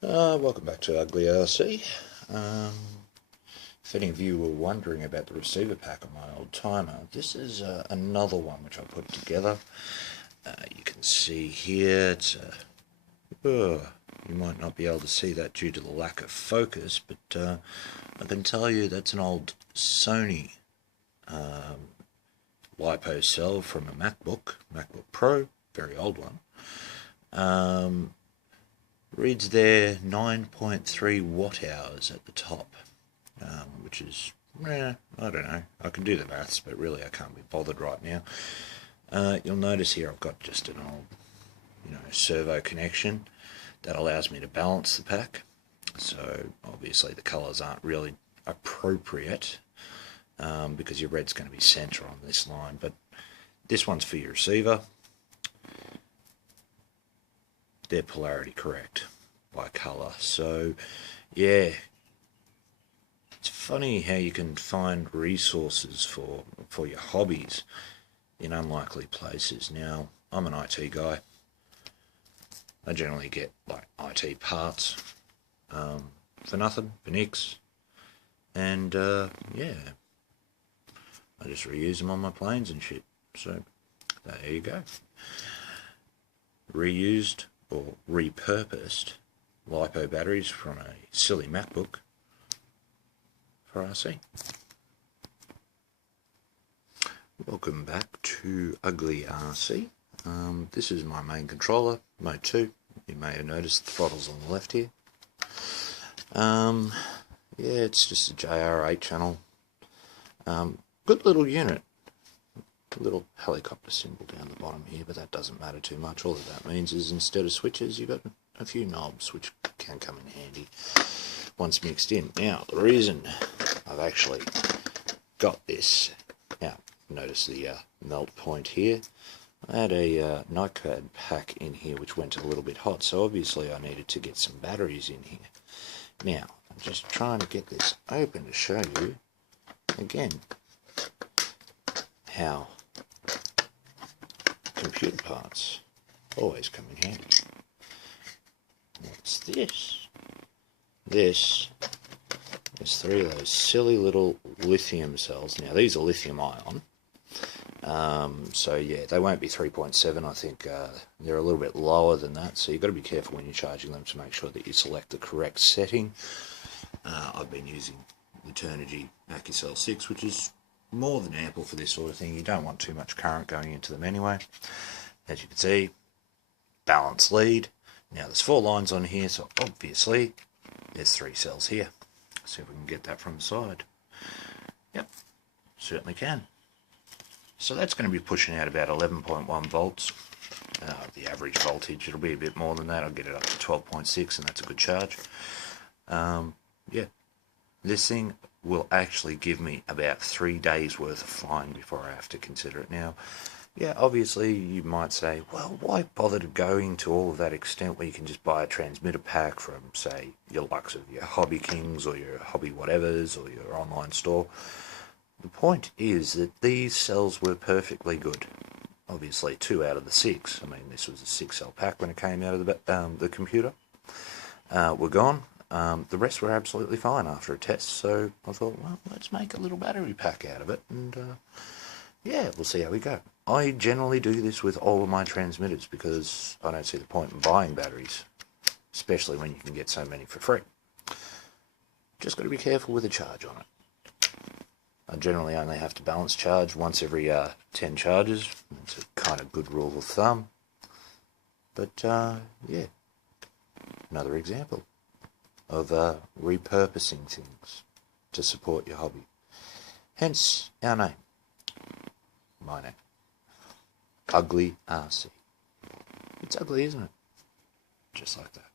Welcome back to Ugly RC. If any of you were wondering about the receiver pack on my old timer, this is another one which I put together. You can see here, you might not be able to see that due to the lack of focus, but I can tell you that's an old Sony LiPo cell from a MacBook Pro, very old one. Reads there 9.3 watt hours at the top, which is, I don't know, I can do the maths, but really I can't be bothered right now. You'll notice here I've got just an old, servo connection that allows me to balance the pack. So obviously the colours aren't really appropriate because your red's going to be centre on this line, but this one's for your receiver. They're polarity correct by colour. So yeah, it's funny how you can find resources for your hobbies in unlikely places. Now, I'm an IT guy. I generally get like IT parts for nothing, for nix, and yeah, I just reuse them on my planes and shit. So there you go. Reused or repurposed LiPo batteries from a silly MacBook for RC. Welcome back to Ugly RC. This is my main controller, Mode 2. You may have noticed the throttle's on the left here. Yeah, it's just a JR 8-channel. Good little unit. A little helicopter symbol down the bottom here, but that doesn't matter too much. All that means is instead of switches, you've got a few knobs, which can come in handy once mixed in. Now, the reason I've actually got this, now notice the melt point here. I had a notepad pack in here which went a little bit hot, so obviously I needed to get some batteries in here. Now, I'm just trying to get this open to show you again how computer parts always come in handy. What's this? This is 3 of those silly little lithium cells. Now these are lithium-ion, so yeah, they won't be 3.7. I think they're a little bit lower than that, so you've got to be careful when you're charging them to make sure that you select the correct setting. I've been using the Turnigy AccuCell 6, which is more than ample for this sort of thing. You don't want too much current going into them anyway. As you can see, balance lead. Now there's 4 lines on here, so obviously there's 3 cells here. Let's see if we can get that from the side. Yep, certainly can. So that's going to be pushing out about 11.1 volts. The average voltage, it'll be a bit more than that. I'll get it up to 12.6, and that's a good charge. Yeah, this thing will actually give me about 3 days worth of flying before I have to consider it. Now, yeah, obviously you might say, well, why bother to going to all of that extent where you can just buy a transmitter pack from, say, your likes of your Hobby Kings or your Hobby Whatevers or your online store? The point is that these cells were perfectly good. Obviously 2 out of the 6, I mean this was a 6-cell pack when it came out of the computer, were gone. The rest were absolutely fine after a test, so I thought, well, let's make a little battery pack out of it, and yeah, we'll see how we go. I generally do this with all of my transmitters because I don't see the point in buying batteries, especially when you can get so many for free. Just got to be careful with the charge on it. I generally only have to balance charge once every 10 charges. It's a kind of good rule of thumb. But yeah, another example of repurposing things to support your hobby. Hence our name. My name. Ugly RC. It's ugly, isn't it? Just like that.